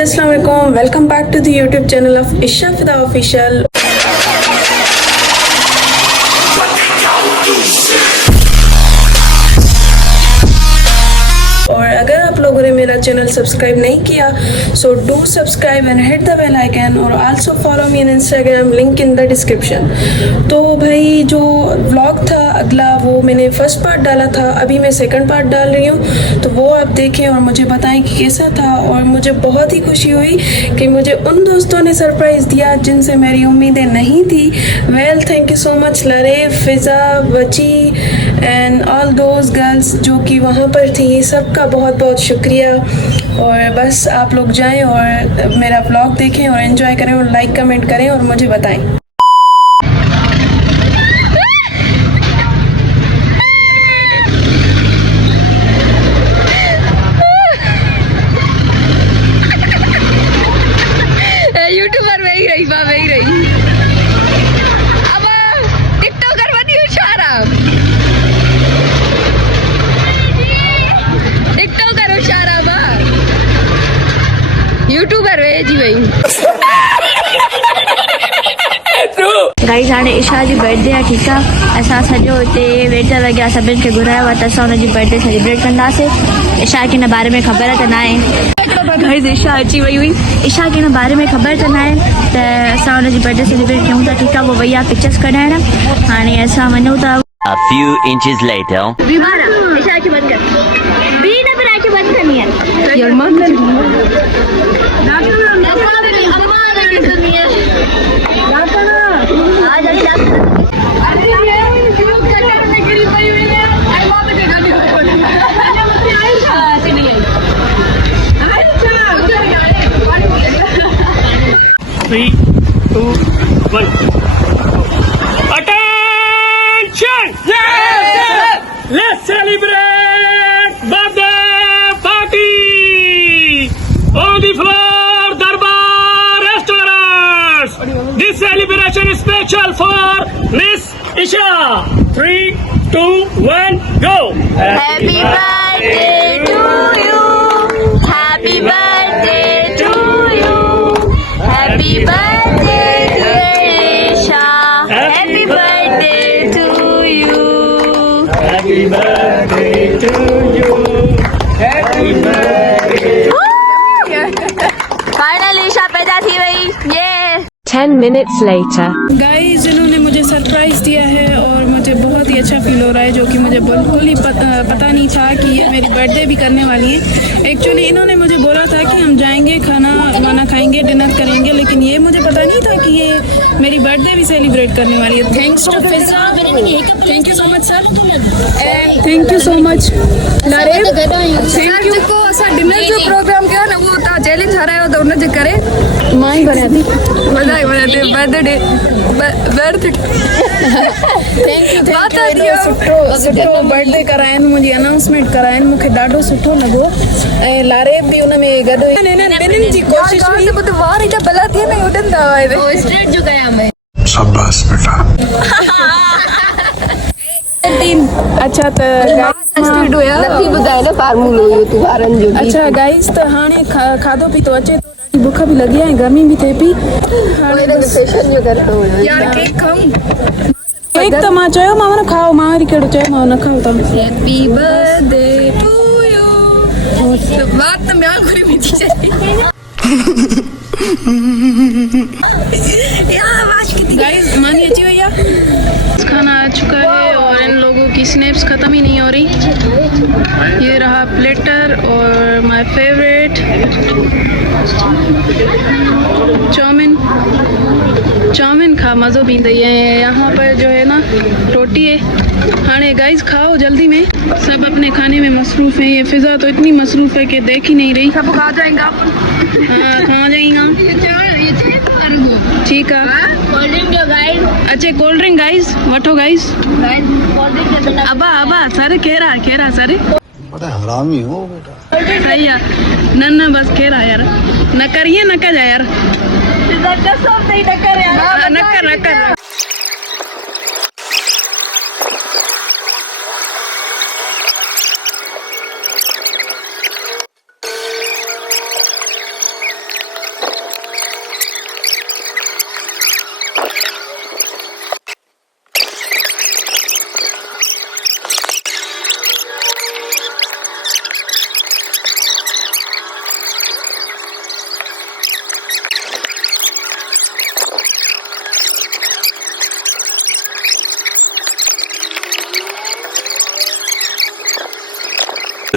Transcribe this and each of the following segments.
अस्सलाम वालेकुम, welcome back to the YouTube channel of Isha Fida official. और अगर आप लोगों ने मेरा चैनल सब्सक्राइब नहीं किया so do subscribe and hit the bell icon और also follow me in Instagram, link in the description. तो भाई जो व्लॉग था अगला वो मैंने फर्स्ट पार्ट डाला था, अभी मैं सेकंड पार्ट डाल रही हूँ, तो वो आप देखें और मुझे बताएं कि कैसा था। और मुझे बहुत ही खुशी हुई कि मुझे उन दोस्तों ने सरप्राइज़ दिया जिनसे मेरी उम्मीदें नहीं थी। Well thank you so much Lareb, Fiza, वची एंड ऑल दोज गर्ल्स जो कि वहाँ पर थी, सबका बहुत बहुत शुक्रिया। और बस आप लोग जाएं और मेरा व्लॉग देखें और एंजॉय करें और लाइक कमेंट करें और मुझे बताएं। यूट्यूबर में ही रही, अब टिकटॉकर बनी हूँ शारा, टिकटॉकर हूँ शारा, यूट्यूबर है जी भाई। गाइस हाणे इशा जी बर्थडे आहे, ठीकु आहे। असां सॼो हिते वेट लॻिया, सभिनि खे घुरायो आहे त असां हुनजी बर्थडे सेलिब्रेट कंदासीं। इशा खे हिन बारे में ख़बर त न आहे। गाइस इशा अची वई हुई, इशा खे हिन बारे में ख़बर त न आहे त असां हुनजी बर्थडे सेलिब्रेट कयूं था, ठीकु आहे। वो वई आहे पिक्चर्स कढाइण, हाणे असां वञूं था। A few inches later. इशा खे बंदि कर, बी न पर आंखें बंद करनी है यार, मन Three, two, one. Attention! Yes! Let's celebrate birthday party on the floor Darbar Restaurants. This celebration is special for Miss Isha. 3, 2, 1, go! Happy birthday to you. Happy birthday to you. Happy birthday dear Isha. Happy birthday to you. Happy birthday to you. Happy birthday. Finally Isha पैदा थी गई। ये 10 minutes later. Guys इन्होंने मुझे surprise दिया है और मुझे बहुत ही अच्छा फील हो रहा है, जो कि मुझे बिल्कुल ही पता नहीं था कि ये मेरी बर्थडे भी करने वाली है। एक्चुअली इन्होंने मुझे बोला था कि हम जाएंगे, खाना वाना खाएंगे, डिनर करेंगे, लेकिन ये मुझे पता नहीं था कि ये मेरी बर्थडे भी सेलिब्रेट करने वाली है। Thanks to Fiza, thank you so much sir, and thank you so much Lareb, thank you. जेको असां डिनर जो प्रोग्राम कयो न, उहो तव्हां चैलेंज हरायो त उन जे करे मां ही बना थी। बधाई बर्थडे थैंक यू सुठो बर्थडे कराइनि, मुंहिंजी अनाउंसमेंट कराइनि, मूंखे ॾाढो सुठो लॻो। ऐं लारेब बि हुन में गॾु हुई। ॿिन्हिनि जी कोशिशि हुई। वार एॾा भला थिए न उॾंदा हुआ स्ट्रेट जो कया मैं। शाबाश बेटा। अच्छा त नथी ॿुधाए न फार्मूलो इहो तूं वारनि जो। अच्छा गाइस, त हाणे खाधो पीतो अचे थो, ॾाढी बुख बि लॻी आहे, गर्मी बि थिए पई। हाणे सेशन जो करतो हुयो यार केक खाऊं, केक त मां चयोमांव न खाओ, मां वरी कहिड़ो चयोमांव न खाओ तव्हां। Happy birthday to you. बात तो मैं घुरी में थी गाइस मानी अची वई आहे, खाना आ चुका है और इन लोगों की स्नैप्स ख़त्म ही नहीं हो रही। ये रहा प्लेटर और माय फेवरेट चाउमीन खा मज़ो भी दई है। यहाँ पर जो है ना रोटी है। हाँ गाइस खाओ जल्दी में, सब अपने खाने में मसरूफ़ है। ये फिज़ा तो इतनी मसरूफ़ है कि देख ही नहीं रही। सब खा जाएगा। हाँ खा जाएगा, ठीक है। कोल्ड ड्रिंक जो गाइस, अच्छे कोल्ड ड्रिंक गाइस वठो गाइस। कोल्ड ड्रिंक के बिना अबा सर केरा सर बड़ा हरामी हो बेटा। सही है न बस केरा यार, न करिए न कर यार, कसम नहीं न कर यार, न कर।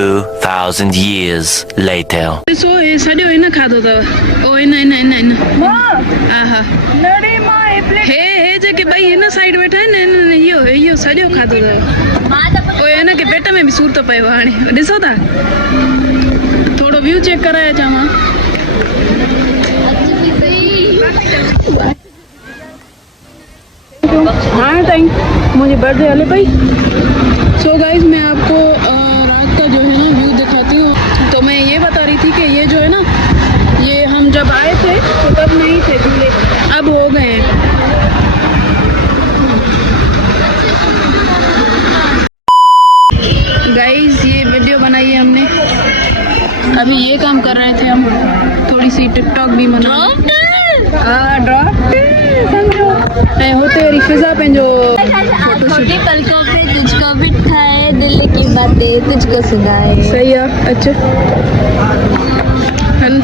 2,000 years later. ॾिसो हे सॼो हिन खाधो अथव ओ हिन आहा हे जेके ॿई हिन साइड वेठा आहिनि इहो सॼो खाधो अथव पोइ हिन खे पेट में बि सूर थो पियो हाणे ॾिसो था थोरो व्यू चेक कराए अचां मां हाँ ताई मुझे बर्थडे हले भाई सो गाइस मैं आपको रात का जो है ना व्यू दिखाती हूँ तो मैं ये बता रही थी कि ये जो है ना ये हम जब आए थे तो तब नहीं थे झूले अब हो गए हैं गाइस ये वीडियो बनाई है हमने अभी ये काम कर रहे थे हम थोड़ी सी टिकटॉक भी मना होते रिफिजा पंहिंजो छोटी पलकों पे तुझको बिठाए दिल की बातें तुझको सुनाए सही है अच्छा हल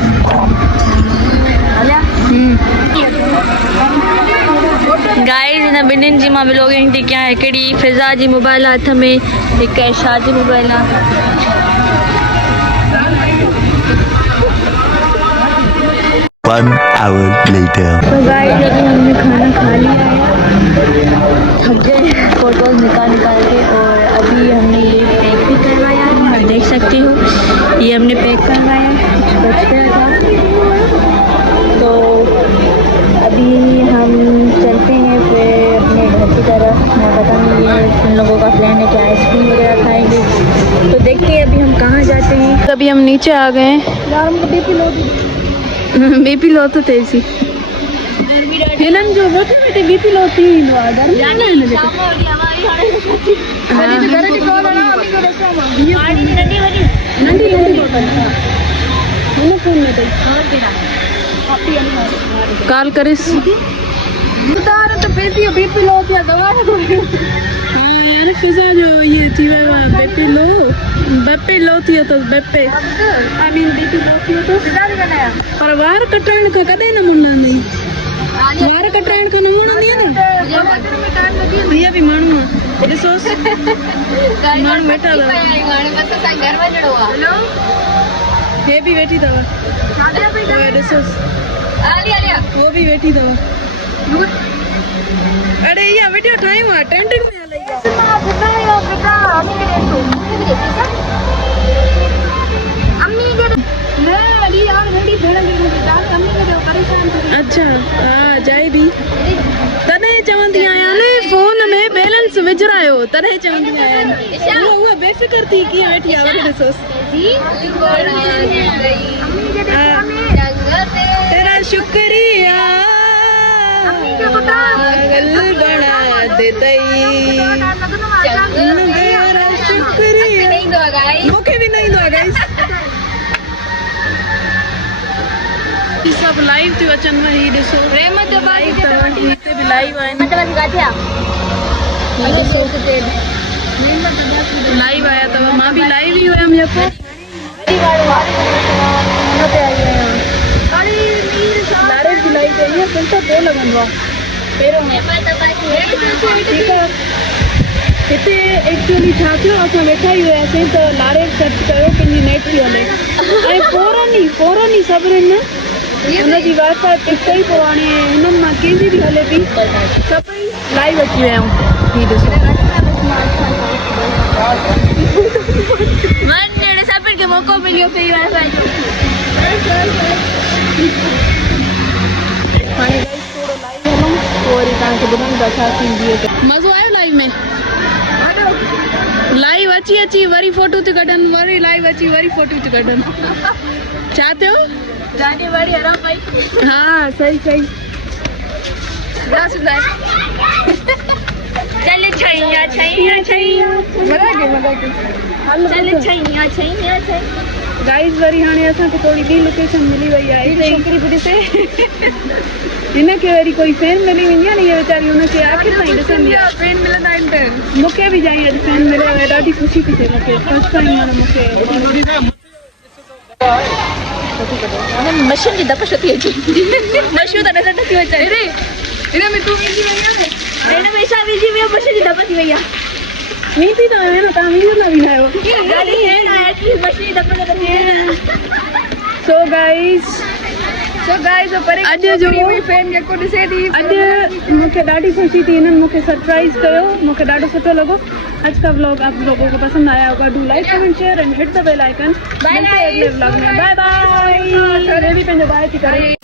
गाइस हिन ॿिन्हिनि जी मां व्लॉगिंग थी कयां हिकिड़ी फिज़ा जी मोबाइल हथ में हिकु ऐशा जी मोबाइल आहे 1 hour later. तो गाइस अभी हमने खाना खा लिया है थक गए फोटोज निकाल के और अभी हमने ये पैक भी करवाया है आप देख सकती हो ये हमने पैक करवाया है कुछ बच गया था तो अभी हम चलते हैं फिर अपने घर की तरफ मैं पता नहीं ये उन लोगों का प्लान है कि आइसक्रीम वगैरह खाएंगे तो देखते हैं अभी हम कहाँ जाते हैं अभी हम नीचे आ गए हैं बीपी लो तो तेजी हिननि जो वठ में ते बीपी लो थी ईंदो आहे घर में न हिन जो नंढी बोतल हिन फोन में अथई कॉल करिस ॿुधाए त बीपी लो थिया दवा हाँ यार फिज़ा जो ये थी वियो आहे बीपी लो थियो अथसि BP I mean BP low थियो अथसि पर वार कटाइण खां कॾहिं न मुंडंदी वार कटाइण खां न मुंडंदी आहे न इहा बि माण्हू आहे ॾिसोसि माण्हू वेठा अथव हे बि वेठी अथव ॾिसोसि वो बि वेठी अथव अरे इहा वीडियो ठाहियूं आहे ट्रेंडिंग में हलाई अच्छा हाँ जाए बि तॾहिं चवंदी आहियां न फोन में बैलेंस विझरायो तॾहिं चवंदी आहियां उहा बेफ़िक्र थी कीअं वेठी आहे वरी ॾिसोसि तेरा शुक्रिया पागल बना देतई तेरा शुक्रिया मूंखे बि न ईंदो आहे गाइस सभु लाइव थियूं अचनि वरी ॾिसो हिते बि लाइव आहिनि लाइव आया अथव मां बि लाइव ई हुयमि यको लाइव जी लाइव ते ईअं फिल्टर पोइ लॻंदो आहे हिते एक्चुअली छा थियो असां वेठा ई हुयासीं त लारेव सर्च कयो कंहिंजी नेट थी हले ऐं फौरन ई सभिनीनि हुनजी वाईफाई पिक कई पोइ हाणे हिननि मां कंहिंजी बि हले पई सभई लाइव अची विया आहियूं हीअ ॾिसो सभिनि खे मौक़ो मिलियो पई वाईफाई जो हाणे थोरो लाइव हलूं पोइ वरी तव्हांखे ॿुधाईंदा छा थींदी आहे मज़ो आयो लाइव में लाइव अची वरी फोटो थी कढनि वरी लाइव अची वरी फोटो थी कढनि छा थियो हाँ सही चल छैया गाइस वरी हाणे असांखे थोरी ॿी लोकेशन मिली वई आहे हिते छोकिरी बि ॾिसे हिनखे वरी कोई फैन मिली वेंदी आहे न इहा वीचारी हुनखे आख़िर ताईं ॾिसंदी आहे फैन मिलंदा आहिनि त मूंखे बि जाई अॼु फैन मिलियो आहे ॾाढी ख़ुशी थी थिए मूंखे फर्स्ट टाइम हाणे मूंखे मशीन जी दप थी अचे मशीन त ॾिसण नथी अचे हिन में तूं विझी वई आहे न हिन में छा विझी वियो मशीन जी दप थी वई आहे नीति त आहियो न तव्हां वीडियो न विझायो गाड़ी है ना सो गाइस अॼु जो अॼु मूंखे ॾाढी ख़ुशी थी, हिननि मूंखे सरप्राइज़ कयो, मूंखे ॾाढो सुठो लॻो। आज का व्लॉग आप लोगों को पसंद आया होगा, do like comment share and hit the bell icon. मिलते हैं अगले व्लॉग में, बाय बाय। भी पंहिंजो बाय थी करे।